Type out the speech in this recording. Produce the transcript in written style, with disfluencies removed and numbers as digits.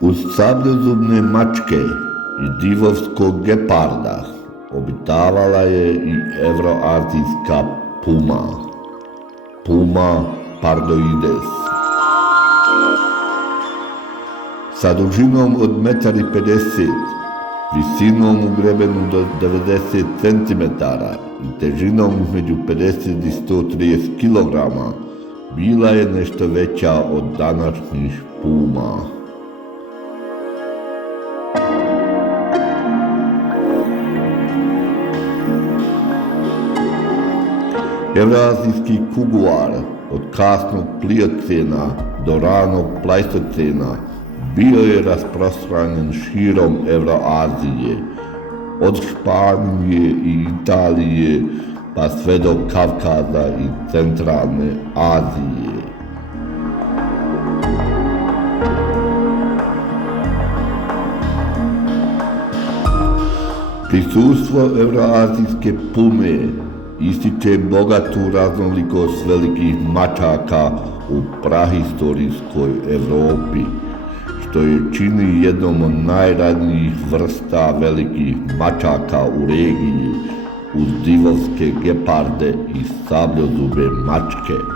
Uz sabljozubne mačke i divovskog geparda obitavala je i evroazijska puma, Puma pardoides. Sa dužinom od 1,50 m, visinom u grebenu do 90 cm i težinom između 50 i 130 kg, bila je nešto veća od današnjih puma. Evrazijski kuguar od kasnog pliocena do ranog plajstocena bio je rasprostranjen širom Evroazije, od Španije i Italije pa sve do Kavkaza i centralne Azije. Prisustvo evroazijske pume ističe bogatu raznolikost velikih mačaka u prahistorijskoj Europi, što je čini jednom od najranijih vrsta velikih mačaka u regiji uz divovske geparde i sabljozube mačke.